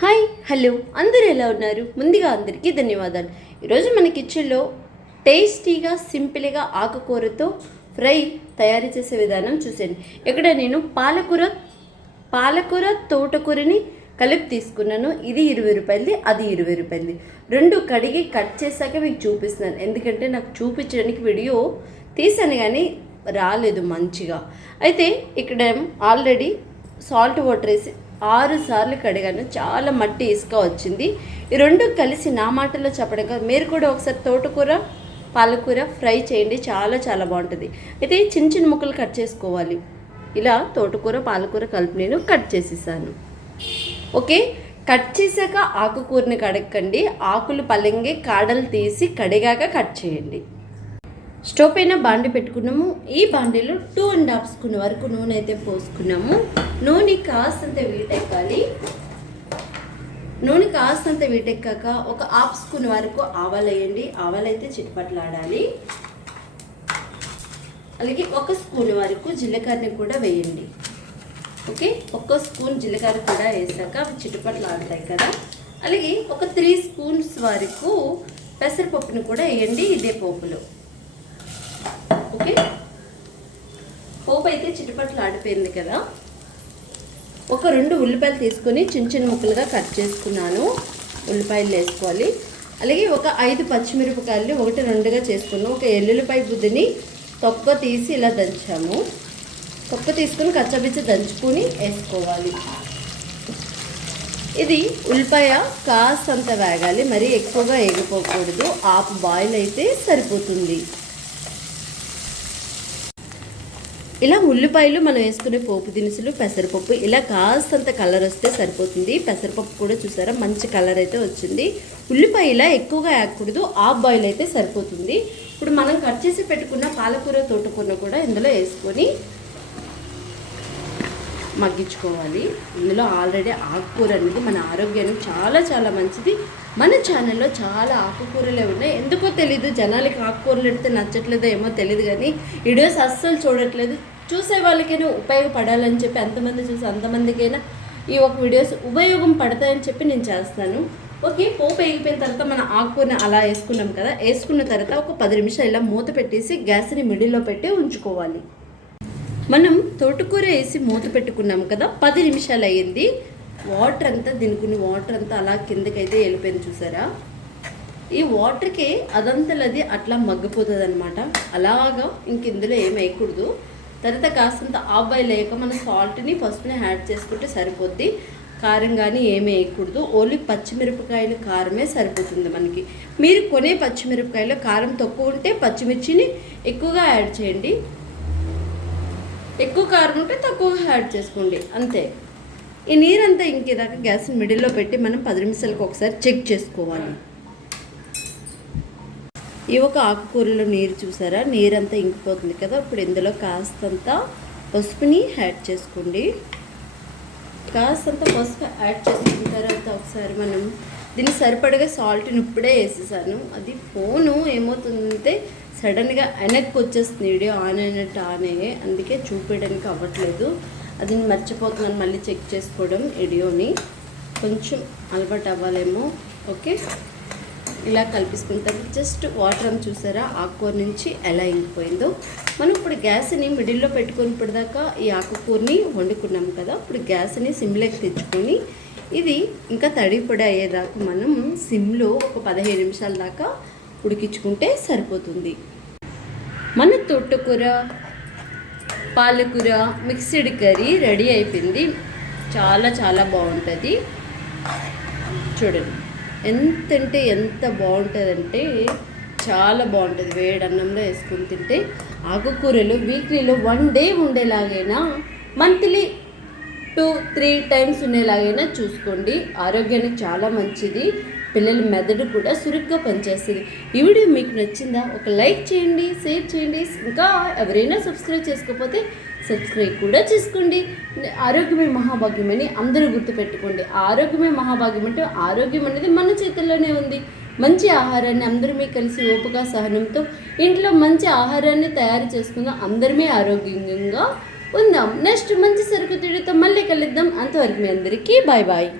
Hi hello అందరూ ఎలా ఉన్నారు? ముందుగా అందరికీ ధన్యవాదాలు. ఈరోజు మన కిచెన్లో టేస్టీగా సింపుల్గా ఆకుకూరతో ఫ్రై తయారు చేసే విధానం చూసాను. ఇక్కడ నేను పాలకూర తోటకూరని కలిపి తీసుకున్నాను. ఇది 20 రూపాయలది, అది 20 రూపాయలది. రెండు కడిగి కట్ చేశాక మీకు చూపిస్తున్నాను. ఎందుకంటే నాకు చూపించడానికి వీడియో తీసాను కానీ రాలేదు మంచిగా. అయితే ఇక్కడ ఆల్రెడీ సాల్ట్ వాటర్ వేసి 6 సార్లు కడిగాను. చాలా మట్టి ఇసుక వచ్చింది. ఈ రెండు కలిసి నా మాటల్లో చెప్పడం కాదు, మీరు కూడా ఒకసారి తోటకూర పాలకూర ఫ్రై చేయండి, చాలా చాలా బాగుంటుంది. అయితే చిన్న చిన్న ముక్కలు కట్ చేసుకోవాలి. ఇలా తోటకూర పాలకూర కలిపి నేను కట్ చేసేసాను. ఓకే, కట్ చేశాక ఆకుకూరని కడగండి. ఆకులు పలంగి కాడలు తీసి కడిగాక కట్ చేయండి. స్టవ్ పైన బాండి పెట్టుకున్నాము. ఈ బాండీలో 2.5 స్పూన్ వరకు నూనె అయితే పోసుకున్నాము. నూనె కాస్తంత వీటెక్కాలి. నూనె కాస్తంత వీటెక్కాక ఒక 1/2 స్పూన్ వరకు ఆవాలు వేయండి. ఆవాలు అయితే చిటపట్లాడాలి. అలాగే 1 స్పూన్ వరకు జీలకర్రని కూడా వేయండి. ఓకే, 1 స్పూన్ జీలకర్ర కూడా వేసాక అవి చిటపట్లాడతాయి కదా. అలాగే ఒక 3 స్పూన్స్ వరకు పెసరపప్పుని కూడా వేయండి ఇదే పోపులో. ఓకే, పోపు అయితే చిటపట్లు ఆడిపోయింది కదా. ఒక 2 ఉల్లిపాయలు తీసుకొని చిన్న చిన్న ముక్కలుగా కట్ చేసుకున్నాను. ఉల్లిపాయలు వేసుకోవాలి. అలాగే ఒక 5 పచ్చిమిరపకాయలు 1, 2గా చేసుకున్నాను. ఒక ఎల్లుల్లిపాయ బుద్ధిని తొక్క తీసి ఇలా దంచాము. తొక్క తీసుకుని కచ్చబిచ్చ దంచుకొని వేసుకోవాలి. ఇది ఉల్లిపాయ కాస్తంత వేగాలి, మరీ ఎక్కువగా వేగిపోకూడదు. ఆఫ్ బాయిల్ అయితే సరిపోతుంది. ఇలా ఉల్లిపాయలు మనం వేసుకునే పోపు దినుసులు, పెసరపప్పు ఇలా కాస్తంత కలర్ వస్తే సరిపోతుంది. పెసరపప్పు కూడా చూసారా మంచి కలర్ అయితే వచ్చింది. ఉల్లిపాయ ఇలా ఎక్కువగా వేయకూడదు, హాఫ్ బాయిల్ అయితే సరిపోతుంది. ఇప్పుడు మనం కట్ చేసి పెట్టుకున్న పాలకూర తోటకూర కూడా ఇందులో వేసుకొని మగ్గించుకోవాలి. ఇందులో ఆల్రెడీ ఆకుకూర అనేది మన ఆరోగ్యానికి చాలా చాలా మంచిది. మన ఛానల్లో చాలా ఆకుకూరలే ఉన్నాయి. ఎందుకో తెలీదు, జనాలకి ఆకుకూరలు పెడితే నచ్చట్లేదో ఏమో తెలియదు, కానీ వీడియోస్ అస్సలు చూడట్లేదు. చూసే వాళ్ళకైనా ఉపయోగపడాలని చెప్పి ఎంతమంది చూసి అంతమందికైనా ఈ ఒక వీడియోస్ ఉపయోగం పడతాయని చెప్పి నేను చేస్తాను. ఓకే, పోపు వేగిపోయిన తర్వాత మన ఆకుకూరని అలా వేసుకున్నాం కదా. వేసుకున్న తర్వాత ఒక 10 నిమిషాలు ఇలా మూత పెట్టేసి గ్యాస్ని మిడిల్లో పెట్టి ఉంచుకోవాలి. మనం తోటకూర వేసి మూత పెట్టుకున్నాం కదా, 10 నిమిషాలు అయ్యింది. వాటర్ అంతా దీనికి వాటర్ అంతా అలా కిందకైతే వెళ్ళిపోయింది చూసారా. ఈ వాటర్కి అదంతలది అట్లా మగ్గిపోతుంది అనమాట. అలాగా ఇంక ఇందులో ఏం వేయకూడదు. తర్వాత కాస్తంత హాఫ్ బాయిల్ అయ్యాక మన సాల్ట్ని పసుపుని యాడ్ చేసుకుంటే సరిపోద్ది. కారం కానీ ఏమీ వేయకూడదు. ఓన్లీ పచ్చిమిరపకాయలు కారమే సరిపోతుంది మనకి. మీరు కొనే పచ్చిమిరపకాయలు కారం తక్కువ ఉంటే పచ్చిమిర్చిని ఎక్కువగా యాడ్ చేయండి. ఎక్కువ కారం ఉంటే తక్కువగా యాడ్ చేసుకోండి, అంతే. ఈ నీరంతా ఇంకేదాకా గ్యాస్ని మిడిల్లో పెట్టి మనం 10 నిమిషాలకు ఒకసారి చెక్ చేసుకోవాలి. ఈ ఒక ఆకుకూరలో నీరు చూసారా, నీరంతా ఇంకిపోతుంది కదా. ఇప్పుడు ఇందులో కాస్తంత పసుపుని యాడ్ చేసుకోండి. కాస్తంత పసుపు యాడ్ చేసుకున్న తర్వాత ఒకసారి మనం దీన్ని సరిపడగా సాల్ట్ని ఇప్పుడే వేసేసాను. అది ఫోను ఏమవుతుందంటే సడన్గా వెనక్కి వచ్చేస్తుంది, వీడియో ఆన్ అయినట్టు ఆన్ అయ్యే, అందుకే చూపించడానికి అవ్వట్లేదు. అది మర్చిపోతున్నాను మళ్ళీ చెక్ చేసుకోవడం. వీడియోని కొంచెం అలవాటు అవ్వాలేమో. ఓకే, ఇలా కలిపేసుకున్న తర్వాత జస్ట్ వాటర్ అని చూసారా ఆకుకూర నుంచి ఎలా ఇంకిపోయిందో. మనం ఇప్పుడు గ్యాస్ని మిడిల్లో పెట్టుకొని ఇప్పటిదాకా ఈ ఆకుకూరని వండుకున్నాం కదా. ఇప్పుడు గ్యాస్ని సిమ్లోకి తెచ్చుకొని ఇది ఇంకా తడి పొడి అయ్యేదాకా మనం సిమ్లో ఒక 15 నిమిషాల దాకా ఉడికించుకుంటే సరిపోతుంది. మన తోటకూర పాలకూర మిక్స్డ్ కర్రీ రెడీ అయిపోయింది. చాలా చాలా బాగుంటుంది. చూడండి ఎంత అంటే ఎంత బాగుంటుందంటే చాలా బాగుంటుంది. వేడి అన్నంలో వేసుకుని తింటే. ఆకుకూరలు వీక్లీలో 1 డే ఉండేలాగైనా, మంత్లీ 2-3 టైమ్స్ ఉండేలాగైనా చూసుకోండి. ఆరోగ్యానికి చాలా మంచిది. పిల్లల మెదడు కూడా సురుగ్గా పనిచేస్తుంది. ఈ వీడియో మీకు నచ్చిందా? ఒక లైక్ చేయండి, షేర్ చేయండి. ఇంకా ఎవరైనా సబ్స్క్రైబ్ చేసుకోకపోతే సబ్స్క్రైబ్ కూడా చేసుకోండి. ఆరోగ్యమే మహాభాగ్యం అని అందరూ గుర్తుపెట్టుకోండి. ఆరోగ్యమే మహాభాగ్యం అంటే ఆరోగ్యం అనేది మన చేతుల్లోనే ఉంది. మంచి ఆహారాన్ని అందరమే కలిసి ఓపిక సహనంతో ఇంట్లో మంచి ఆహారాన్ని తయారు చేసుకుందాం. అందరమే ఆరోగ్యంగా ఉందాం. నెక్స్ట్ మంచి సరుకు తీడితో మళ్ళీ కలుద్దాం. అంతవరకు మీ అందరికీ బాయ్ బాయ్.